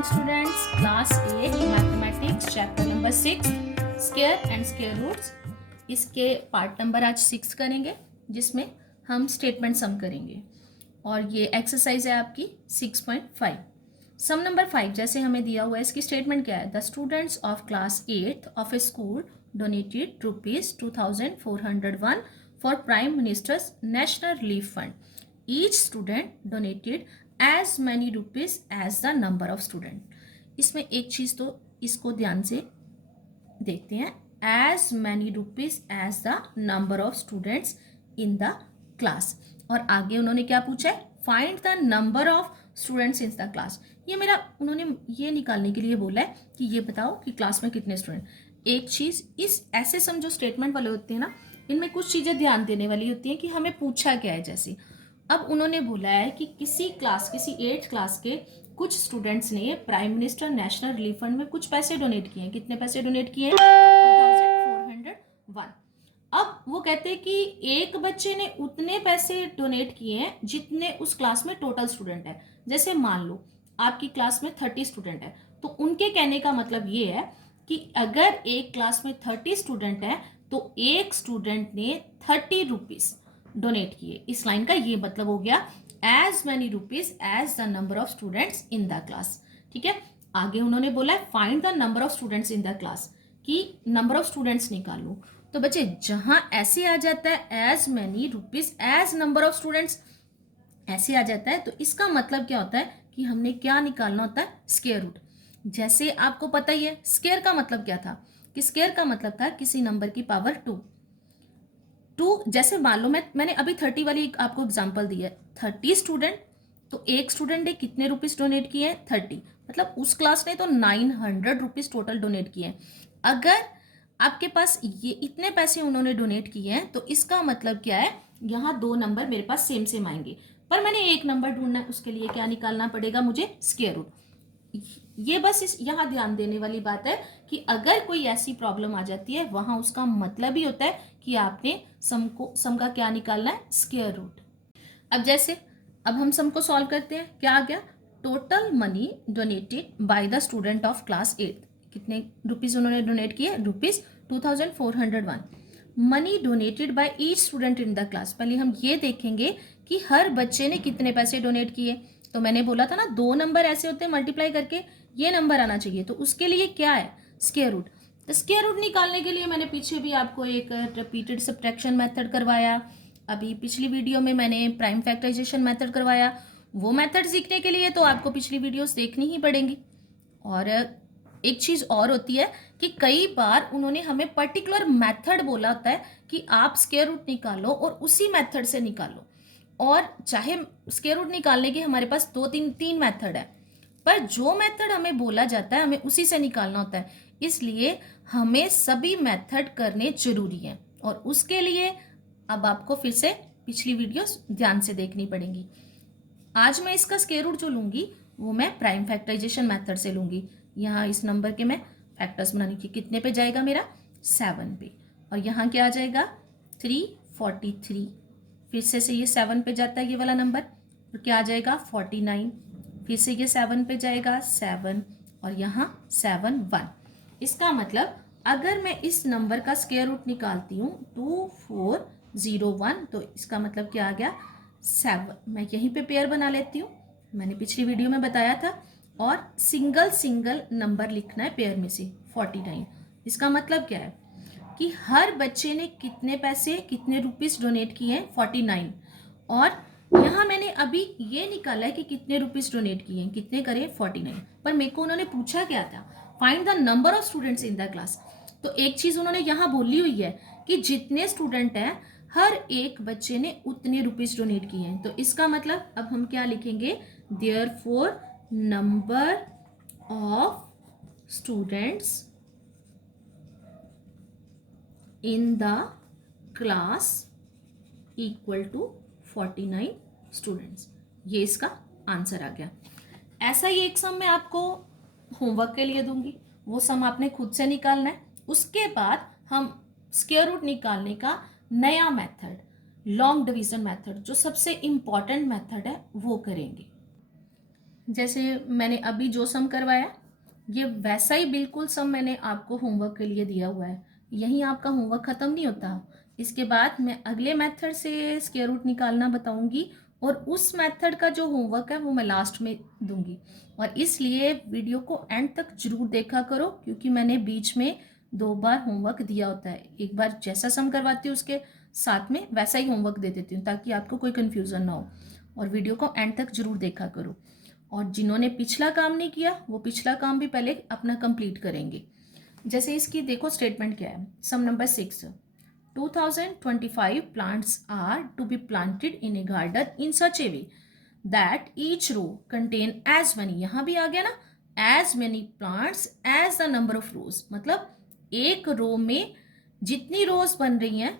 Morning students, class 8 mathematics chapter number 6 square and square roots. इसके part number आज 6 करेंगे, जिसमें हम स्टेटमेंट सम करेंगे। और ये एक्सरसाइज है आपकी 6.5। सम नंबर 5 जैसे हमें दिया हुआ है, इसकी स्टेटमेंट क्या है? The students of class 8 of a school donated ₹2401 for prime minister's national relief fund. Each student donated as many rupees as the number of student. इसमें एक चीज तो इसको ध्यान से देखते हैं, as many rupees as the number of students in the class. और आगे उन्होंने क्या पूछा है? Find the number of students in the class. ये मेरा उन्होंने ये निकालने के लिए बोला है कि ये बताओ कि क्लास में कितने स्टूडेंट। एक चीज, इस ऐसे सम जो स्टेटमेंट वाले होते हैं ना, इनमें कुछ चीजें ध्यान देने वाली होती हैं कि हमें पूछा क्या है। जैसे अब उन्होंने बोला है कि किसी 8th क्लास के कुछ स्टूडेंट्स ने prime minister national relief fund में कुछ पैसे डोनेट किए हैं। कितने पैसे डोनेट किए हैं? 2401। अब वो कहते हैं कि एक बच्चे ने उतने पैसे डोनेट किए हैं जितने उस क्लास में टोटल स्टूडेंट है। जैसे मान लो आपकी क्लास में 30 स्टूडेंट है, तो उनके कहने का मतलब ये है कि अगर एक क्लास में 30 स्टूडेंट है तो एक स्टूडेंट ने 30 रुपीज डोनेट किए। इस लाइन का ये मतलब हो गया as many rupees as the number of students in the class. ठीक है, आगे उन्होंने बोला है find the number of students in the class, कि नंबर ऑफ स्टूडेंट्स निकालो। तो बच्चे जहां ऐसे आ जाता है as many rupees as number of students, ऐसे आ जाता है, तो इसका मतलब क्या होता है कि हमने क्या निकालना होता है? Square root. जैसे आपको पता ही है स्क्वायर का मतलब क्या था, कि स्क्वायर का मतलब था किसी नंबर की पावर 2। जैसे मान लो मैंने अभी 30 वाली आपको एग्जांपल दी है। 30 स्टूडेंट, तो एक स्टूडेंट ने कितने रुपीस डोनेट किए हैं? 30। मतलब उस क्लास ने तो 900 रुपीज टोटल डोनेट किए हैं। अगर आपके पास ये इतने पैसे उन्होंने डोनेट किए हैं, तो इसका मतलब क्या है? यहाँ दो नंबर मेरे पास सेम सेम आएंगे, पर मैंने एक नंबर ढूंढना है, उसके लिए क्या निकालना पड़ेगा मुझे? Square root. ये बस इस यहाँ ध्यान देने वाली बात है कि अगर कोई ऐसी प्रॉब्लम आ जाती है, वहां उसका मतलब ही होता है कि आपने सम का क्या निकालना है? Square root. अब हम सम को सॉल्व करते हैं। क्या आ गया? Total money donated by the student of class 8। कितने रुपीज उन्होंने डोनेट किए? ₹2401। Money donated by each student in the class. पहले हम ये देखेंगे कि हर बच्चे ने कितने पैसे डोनेट किए। तो मैंने बोला था ना, दो नंबर ऐसे होते हैं मल्टीप्लाई करके ये नंबर आना चाहिए, तो उसके लिए क्या है? Square root. तो स्क्वायर रूट निकालने के लिए मैंने पीछे भी आपको एक रिपीटेड सब्ट्रैक्शन मेथड करवाया। अभी पिछली वीडियो में मैंने प्राइम फैक्टराइजेशन मेथड करवाया। वो मेथड सीखने के लिए तो आपको पिछली वीडियोस देखनी ही पड़ेंगी। और एक चीज और होती है कि कई बार उन्होंने हमें पर्टिकुलर मेथड बोला होता है कि आप स्क्वायर रूट निकालो और उसी मेथड से निकालो। और चाहे स्क्वायर रूट निकालने के हमारे पास तीन मेथड है, पर जो मेथड हमें बोला जाता है हमें उसी से निकालना होता है। इसलिए हमें सभी मेथड करने जरूरी हैं, और उसके लिए अब आपको फिर से पिछली वीडियोस ध्यान से देखनी पड़ेंगी। आज मैं इसका स्क्वायर रूट जो लूंगी वो मैं प्राइम फैक्टराइजेशन मेथड से लूंगी। यहाँ इस नंबर के मैं फैक्टर्स बनाने की, कितने पे जाएगा मेरा? 7 पे। और यहाँ क्या आ जाएगा? 343। फिर से ये 7 पे जाता है ये वाला नंबर, तो क्या आ जाएगा? 49। फिर से ये 7 पे जाएगा 7, और यहाँ 7 1। इसका मतलब अगर मैं इस नंबर का स्क्वायर रूट निकालती हूँ 2401, तो इसका मतलब क्या आ गया? 7। मैं यहीं पे पेयर बना लेती हूँ, मैंने पिछली वीडियो में बताया था। और सिंगल नंबर लिखना है पेयर में से 49। इसका मतलब क्या है कि हर बच्चे ने कितने पैसे, कितने रुपीस डोनेट किए हैं? 49। और यहाँ मैंने अभी ये निकाला है कि कितने रुपीस डोनेट किए हैं, कितने करें? 49। पर मेरे को उन्होंने पूछा क्या था? Find the number of students in the class. तो एक चीज उन्होंने यहाँ बोली हुई है कि जितने स्टूडेंट हैं हर एक बच्चे ने उतने रुपीस डोनेट किए हैं। तो इसका मतलब अब हम क्या लिखेंगे? Therefore number of students in the class equal to 49 students. ये इसका आंसर आ गया। ऐसा ही एक सम मैं आपको होमवर्क के लिए दूंगी, वो सम आपने खुद से निकालना है। उसके बाद हम स्क्वायर रूट निकालने का नया मेथड, लॉन्ग डिवीजन मेथड, जो सबसे इंपॉर्टेंट मेथड है, वो करेंगे। जैसे मैंने अभी जो सम करवाया, ये वैसा ही बिल्कुल सम मैंने आपको होमवर्क के लिए दिया हुआ है। यहीं आपका होमवर्क ख़त्म नहीं होता। इसके बाद मैं अगले मेथड से स्क्वायर रूट निकालना बताऊंगी, और उस मेथड का जो होमवर्क है वो मैं लास्ट में दूंगी। और इसलिए वीडियो को एंड तक जरूर देखा करो, क्योंकि मैंने बीच में 2 बार होमवर्क दिया होता है। एक बार जैसा सम करवाती हूँ उसके साथ में वैसा ही होमवर्क दे देती हूँ, ताकि आपको कोई कन्फ्यूज़न ना हो। और वीडियो को एंड तक जरूर देखा करो। और जिन्होंने पिछला काम नहीं किया वो पिछला काम भी पहले अपना कंप्लीट करेंगे। जैसे इसकी देखो स्टेटमेंट क्या है। सम number 6, 2025 plants are to be planted in a garden in such a way that each row contain as many, यहाँ भी आ गया ना, as many plants as the number of rows, मतलब एक रो में जितनी रोज बन रही हैं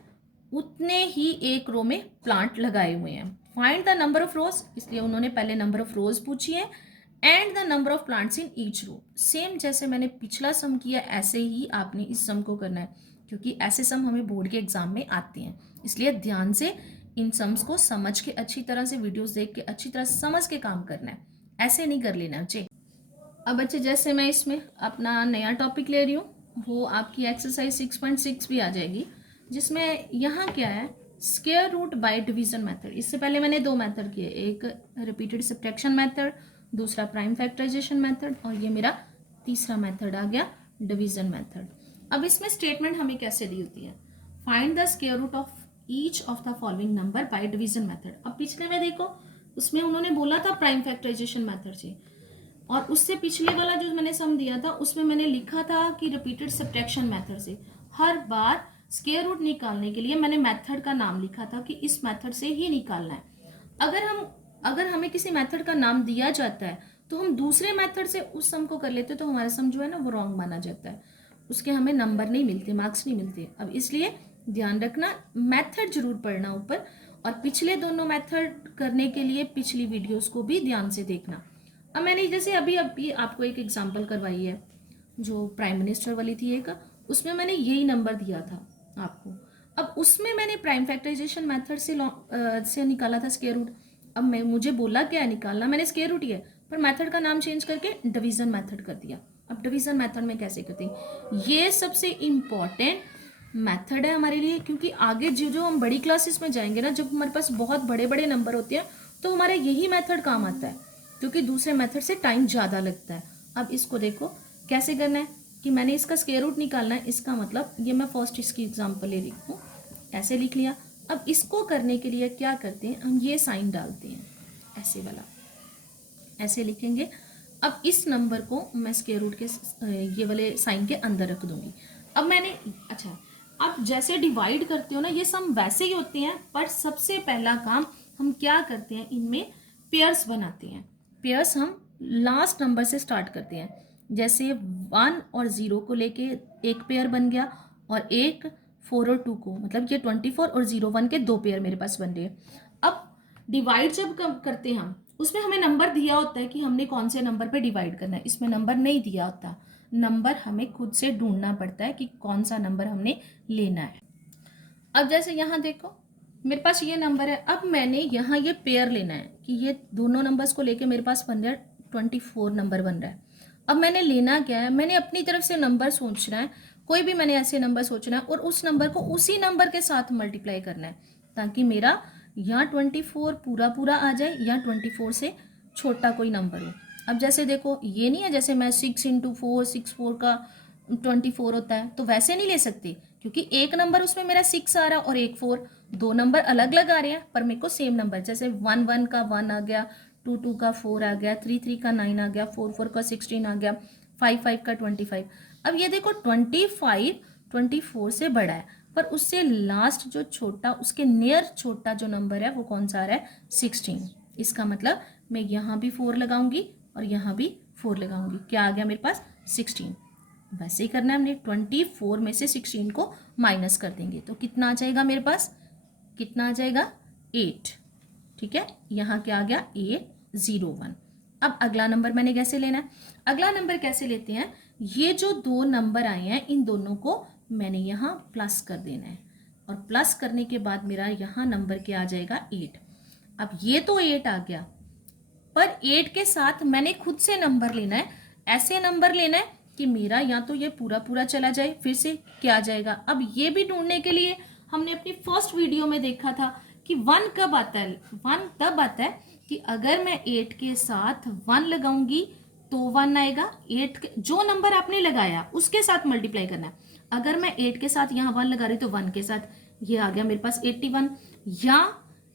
उतने ही एक रो में प्लांट लगाए हुए हैं। Find the number of rows, इसलिए उन्होंने पहले नंबर ऑफ रोज पूछी है, and the number of plants in each row. Same जैसे मैंने पिछला सम किया ऐसे ही आपने इस सम को करना है, क्योंकि ऐसे सम हमें बोर्ड के एग्जाम में आते हैं। इसलिए ध्यान से इन सम्स को समझ के, अच्छी तरह से वीडियोस देख के अच्छी तरह समझ के काम करना है, ऐसे नहीं कर लेना बच्चे। अब बच्चे जैसे मैं इसमें अपना नया टॉपिक ले रही हूँ, वो आपकी एक्सरसाइज 6.6 भी आ जाएगी, जिसमें यहाँ क्या है, square root by division method. इससे पहले मैंने 2 मेथड किए, एक रिपीटेड सब्ट्रैक्शन मेथड, दूसरा प्राइम फैक्टराइजेशन मेथड, और ये मेरा तीसरा मेथड आ गया डिवीजन मेथड। अब इसमें स्टेटमेंट हमें कैसे दी होती है, find the square root of each of the following number by division method. अब पिछले में देखो, उसमें उन्होंने बोला था प्राइम फैक्टराइजेशन मेथड से, और उससे पिछले वाला जो मैंने सम दिया था उसमें मैंने लिखा था कि रिपीटेड सब्ट्रैक्शन मेथड से। हर बार स्क्वायर रूट निकालने के लिए मैंने मेथड का नाम लिखा था कि इस मेथड से ही निकालना है। अगर हमें किसी मेथड का नाम दिया जाता है तो हम दूसरे मेथड से उस सम को कर लेते, तो हमारा सम जो है ना वो रॉन्ग माना जाता है, उसके हमें नंबर नहीं मिलते, मार्क्स नहीं मिलते। अब इसलिए ध्यान रखना, मेथड जरूर पढ़ना ऊपर, और पिछले दोनों मेथड करने के लिए पिछली वीडियोस को भी ध्यान से देखना। अब मैंने जैसे अभी अभी आपको एक एग्जांपल करवाई है, जो प्राइम मिनिस्टर वाली थी एक, उसमें मैंने यही नंबर दिया था आपको। अब उसमें मैंने प्राइम फैक्टराइजेशन मेथड से निकाला था स्क्वायर रूट। अब मुझे बोला क्या है निकालना, मैंने स्क्वायर रूट ही है, पर मेथड का नाम चेंज करके डिवीजन मेथड कर दिया। अब डिवीजन मेथड में कैसे करते हैं, ये सबसे इम्पॉर्टेंट मेथड है हमारे लिए, क्योंकि आगे जो हम बड़ी क्लासेस में जाएंगे ना, जब हमारे पास बहुत बड़े बड़े नंबर होते हैं तो हमारे यही मेथड काम आता है, क्योंकि दूसरे मेथड से टाइम ज़्यादा लगता है। अब इसको देखो कैसे करना है, कि मैंने इसका स्क्वायर रूट निकालना है, इसका मतलब ये मैं फर्स्ट इसकी एग्जांपल ले रही हूँ, ऐसे लिख लिया। अब इसको करने के लिए क्या करते हैं, हम ये साइन डालते हैं, ऐसे वाला, ऐसे लिखेंगे। अब इस नंबर को मैं स्क्वायर रूट के ये वाले साइन के अंदर रख दूंगी। अब मैंने, अच्छा, अब जैसे डिवाइड करते हो ना, ये सम वैसे ही होते हैं, पर सबसे पहला काम हम क्या करते हैं, इनमें पेयर्स बनाते हैं। पेयर्स हम लास्ट नंबर से स्टार्ट करते हैं, जैसे 1 और 0 को लेके एक पेयर बन गया, और एक 4 और 2 को, मतलब ये 24 और 0 1 के 2 पेयर मेरे पास बन रहे हैं। अब डिवाइड जब करते हैं हम, उसमें हमें नंबर दिया होता है कि हमने कौन से नंबर पे डिवाइड करना है, इसमें नंबर नहीं दिया होता, नंबर हमें खुद से ढूंढना पड़ता है कि कौन सा नंबर हमने लेना है। अब जैसे यहाँ देखो मेरे पास ये नंबर है, अब मैंने यहाँ ये पेयर लेना है कि ये दोनों नंबर्स को लेके मेरे पास बन रहा है 24 नंबर बन रहा है। अब मैंने लेना क्या है, मैंने अपनी तरफ से नंबर सोचना है, कोई भी मैंने ऐसे नंबर सोचना है, और उस नंबर को उसी नंबर के साथ मल्टीप्लाई करना है, ताकि मेरा यहाँ 24 पूरा पूरा आ जाए, या 24 से छोटा कोई नंबर हो। अब जैसे देखो ये नहीं है जैसे मैं 6 × 4 6 4 का 24 होता है, तो वैसे नहीं ले सकती, क्योंकि एक नंबर उसमें मेरा 6 आ रहा है और एक 4, दो नंबर अलग अलग आ रहे हैं पर मेरे को सेम नंबर, जैसे 1 1 का 1 आ गया, 2 2 का 4 आ गया, 3 3 का 9 आ गया, 4 4 का 16 आ गया, 5 5 का 25। अब ये देखो 25 24 से बड़ा है, पर उससे लास्ट जो छोटा, उसके नियर छोटा जो नंबर है वो कौन सा आ रहा है, 16। इसका मतलब मैं यहाँ भी 4 लगाऊंगी और यहाँ भी 4 लगाऊंगी, क्या आ गया मेरे पास, 16। वैसे ही करना है हमने, 24 में से 16 को माइनस कर देंगे तो कितना आ जाएगा मेरे पास, कितना आ जाएगा, 8। ठीक है, यहाँ क्या आ गया, 801। अब अगला नंबर मैंने कैसे लेना है, अगला नंबर कैसे लेते हैं, ये जो दो नंबर आए हैं इन दोनों को मैंने यहाँ प्लस कर देना है, और प्लस करने के बाद मेरा यहाँ नंबर क्या आ जाएगा, 8। अब ये तो 8 आ गया, पर 8 के साथ मैंने खुद से नंबर लेना है, ऐसे नंबर लेना है कि मेरा या तो ये पूरा पूरा चला जाए, फिर से क्या आ जाएगा। अब ये भी ढूंढने के लिए हमने अपनी फर्स्ट वीडियो में देखा था कि 1 कब आता है। 1 तब आता है कि अगर मैं 8 के साथ 1 लगाऊंगी तो 1 आएगा। 8 जो नंबर आपने लगाया उसके साथ मल्टीप्लाई करना है। अगर मैं 8 के साथ यहाँ 1 लगा रही तो 1 के साथ ये आ गया मेरे पास 81। या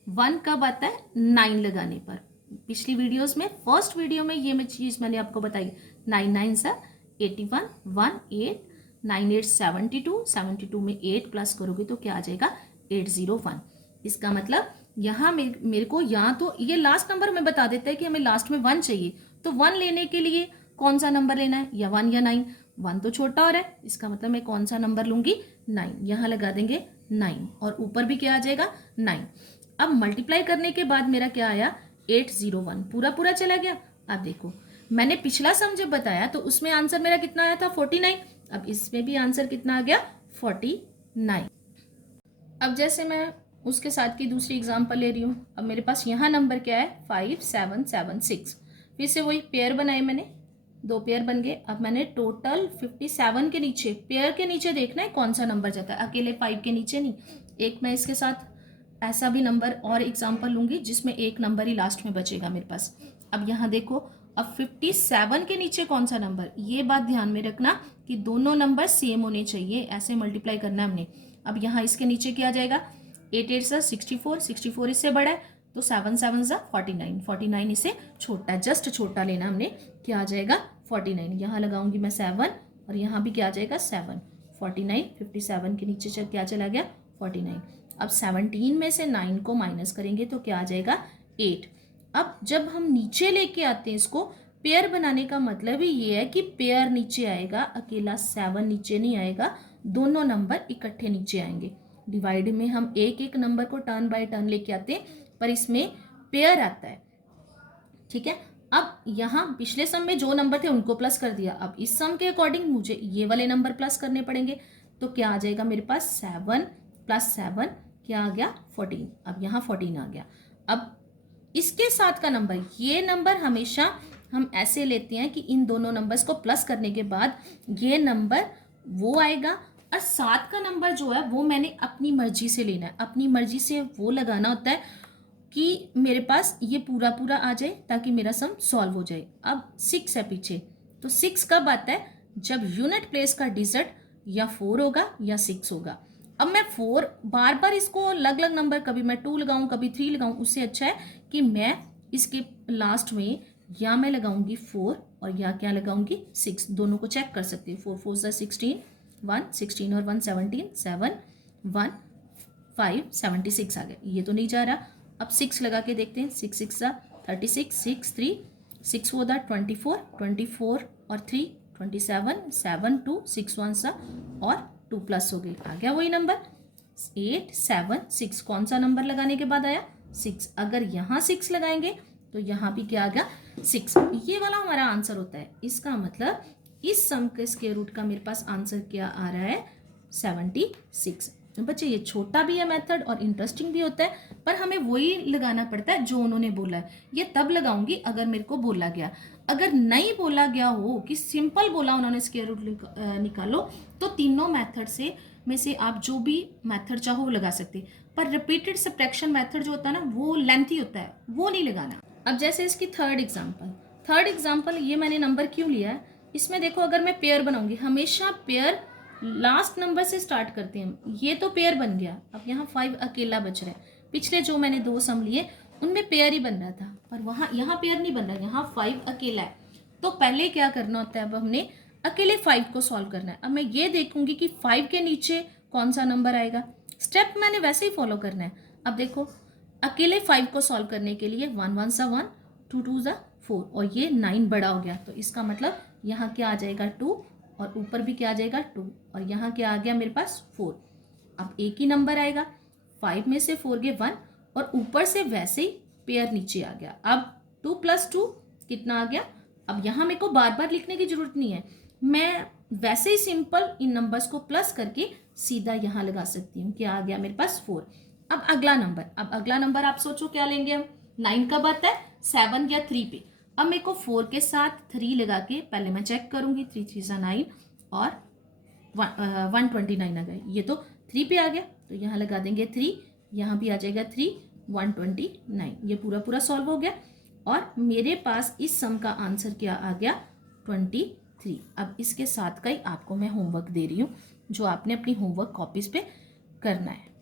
1 कब आता है, 9 लगाने पर। पिछली वीडियोस में फर्स्ट वीडियो में ये चीज मैंने आपको बताई। 9 9 सा 81, 1 8, 9 8 72, 72 में 8 प्लस करोगे तो क्या आ जाएगा 801। इसका मतलब यहाँ मेरे को यहाँ तो ये लास्ट नंबर में बता देता है कि हमें लास्ट में 1 चाहिए, तो 1 लेने के लिए कौन सा नंबर लेना है, या 1 या 9। 1 तो छोटा हो रहा है, इसका मतलब मैं कौन सा नंबर लूंगी, 9। यहाँ लगा देंगे 9 और ऊपर भी क्या आ जाएगा 9। अब मल्टीप्लाई करने के बाद मेरा क्या आया 801, पूरा पूरा चला गया। अब देखो मैंने पिछला सम जब बताया तो उसमें आंसर मेरा कितना आया था 49। अब इसमें भी आंसर कितना आ गया 49। अब जैसे मैं उसके साथ की दूसरी एग्जांपल ले रही हूँ। अब मेरे पास यहाँ नंबर क्या है 5776। फिर से वही पेयर बनाए मैंने, 2 पेयर बन गए। अब मैंने टोटल 57 के नीचे, पेयर के नीचे देखना है कौन सा नंबर जाता है, अकेले 5 के नीचे नहीं। एक मैं इसके साथ ऐसा भी नंबर और एग्जांपल लूंगी जिसमें एक नंबर ही लास्ट में बचेगा मेरे पास। अब यहाँ देखो, अब 57 के नीचे कौन सा नंबर, ये बात ध्यान में रखना कि दोनों नंबर सेम होने चाहिए, ऐसे मल्टीप्लाई करना है हमने। अब यहाँ इसके नीचे क्या आ जाएगा 8 8 सा 64, 64 इससे बड़ा है तो 7 7 सा 49, 49 इससे छोटा है, जस्ट छोटा लेना हमने, क्या आ जाएगा 49। यहाँ लगाऊंगी मैं 7 और यहाँ भी क्या आ जाएगा 7, 49। 57 के नीचे क्या चला गया 49। अब 17 में से 9 को माइनस करेंगे तो क्या आ जाएगा 8। अब जब हम नीचे लेके आते हैं इसको, पेयर बनाने का मतलब ही ये है कि पेयर नीचे आएगा, अकेला 7 नीचे नहीं आएगा, दोनों नंबर इकट्ठे नीचे आएंगे। डिवाइड में हम एक एक नंबर को टर्न बाय टर्न लेके आते हैं, पर इसमें पेयर आता है, ठीक है। अब यहाँ पिछले सम में जो नंबर थे उनको प्लस कर दिया, अब इस सम के अकॉर्डिंग मुझे ये वाले नंबर प्लस करने पड़ेंगे। तो क्या आ जाएगा मेरे पास 7 + 7 क्या आ गया 14। अब यहाँ 14 आ गया। अब इसके साथ का नंबर, ये नंबर हमेशा हम ऐसे लेते हैं कि इन दोनों नंबर्स को प्लस करने के बाद ये नंबर वो आएगा, और साथ का नंबर जो है वो मैंने अपनी मर्जी से लेना है। अपनी मर्जी से वो लगाना होता है कि मेरे पास ये पूरा पूरा आ जाए ताकि मेरा सम सॉल्व हो जाए। अब 6 है पीछे, तो 6 कब आता है, जब यूनिट प्लेस का डिजिट या 4 होगा या 6 होगा। अब मैं 4 बार बार इसको अलग अलग नंबर, कभी मैं 2 लगाऊं कभी 3 लगाऊं, उससे अच्छा है कि मैं इसके लास्ट में या मैं लगाऊंगी 4 और या क्या लगाऊंगी 6, दोनों को चेक कर सकती हूँ। 4 4 16, 1 16 और 1 17, 7 1 5 76 आ गया। ये तो नहीं जा रहा, अब 6 लगा के देखते हैं। 6 6 36, 6 3 6 4 24, 24 और 3 27, 7 2 6 1 सा और 2 प्लस हो गई, आ गया वही नंबर 8 7 6। कौन सा नंबर लगाने के बाद आया 6। अगर यहाँ 6 लगाएंगे तो यहाँ भी क्या आ गया 6। ये वाला हमारा आंसर होता है। इसका मतलब इस सम के स्क्वायर रूट का मेरे पास आंसर क्या आ रहा है 76। बच्चे ये छोटा भी है मेथड और इंटरेस्टिंग भी होता है, पर हमें वही लगाना पड़ता है जो उन्होंने बोला है। ये तब लगाऊंगी अगर मेरे को बोला गया, अगर नहीं बोला गया हो कि सिंपल बोला उन्होंने स्क्वायर रूट निकालो, तो तीनों मेथड से में से आप जो भी मेथड चाहो वो लगा सकते। पर रिपीटेड सब्ट्रैक्शन मेथड जो होता है ना वो लेंथी होता है, वो नहीं लगाना। अब जैसे इसकी थर्ड एग्जाम्पल, ये मैंने नंबर क्यों लिया है, इसमें देखो अगर मैं पेयर बनाऊंगी, हमेशा पेयर लास्ट नंबर से स्टार्ट करते हैं हम। ये तो पेयर बन गया, अब यहाँ 5 अकेला बच रहा है। पिछले जो मैंने 2 सम लिए उनमें पेयर ही बन रहा था, पर वहाँ यहाँ पेयर नहीं बन रहा, यहाँ 5 अकेला है। तो पहले क्या करना होता है, अब हमने अकेले 5 को सॉल्व करना है। अब मैं ये देखूंगी कि 5 के नीचे कौन सा नंबर आएगा, स्टेप मैंने वैसे ही फॉलो करना है। अब देखो अकेले 5 को सॉल्व करने के लिए 1 1 सा 1, 2 2 सा 4 और ये 9 बड़ा हो गया, तो इसका मतलब यहाँ क्या आ जाएगा 2 और ऊपर भी क्या आ जाएगा 2 और यहाँ क्या आ गया मेरे पास 4। अब एक ही नंबर आएगा, 5 में से 4 गए 1 और ऊपर से वैसे ही पेयर नीचे आ गया। अब 2 + 2 कितना आ गया। अब यहाँ मेरे को बार बार लिखने की जरूरत नहीं है, मैं वैसे ही सिंपल इन नंबर्स को प्लस करके सीधा यहाँ लगा सकती हूँ। क्या आ गया मेरे पास 4। अब अगला नंबर आप सोचो क्या लेंगे हम, 9 कब आता है? 7 या 3 पे। अब मेरे को 4 के साथ 3 लगा के पहले मैं चेक करूंगी, 3 3 सा 9 और 129 आ गए। ये तो 3 पे आ गया, तो यहाँ लगा देंगे 3, यहाँ भी आ जाएगा 3, 129। ये पूरा पूरा सॉल्व हो गया और मेरे पास इस सम का आंसर क्या आ गया? 23। अब इसके साथ का ही आपको मैं होमवर्क दे रही हूँ, जो आपने अपनी होमवर्क कॉपीज पे करना है।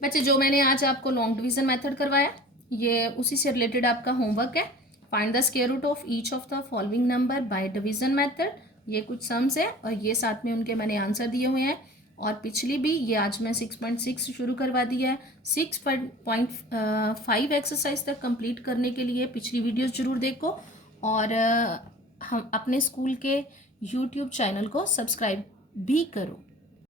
बच्चे, जो मैंने आज आपको लॉन्ग डिवीजन मेथड करवाया, ये उसी से रिलेटेड आपका होमवर्क है। Find the square root of each of the following number by division method. ये कुछ सम्स है और ये साथ में उनके मैंने आंसर दिए हुए हैं। और पिछली भी ये आज मैं 6.6 शुरू करवा दिया है। 6.5 एक्सरसाइज तक कंप्लीट करने के लिए पिछली वीडियोस जरूर देखो और हम अपने स्कूल के यूट्यूब चैनल को सब्सक्राइब भी करो।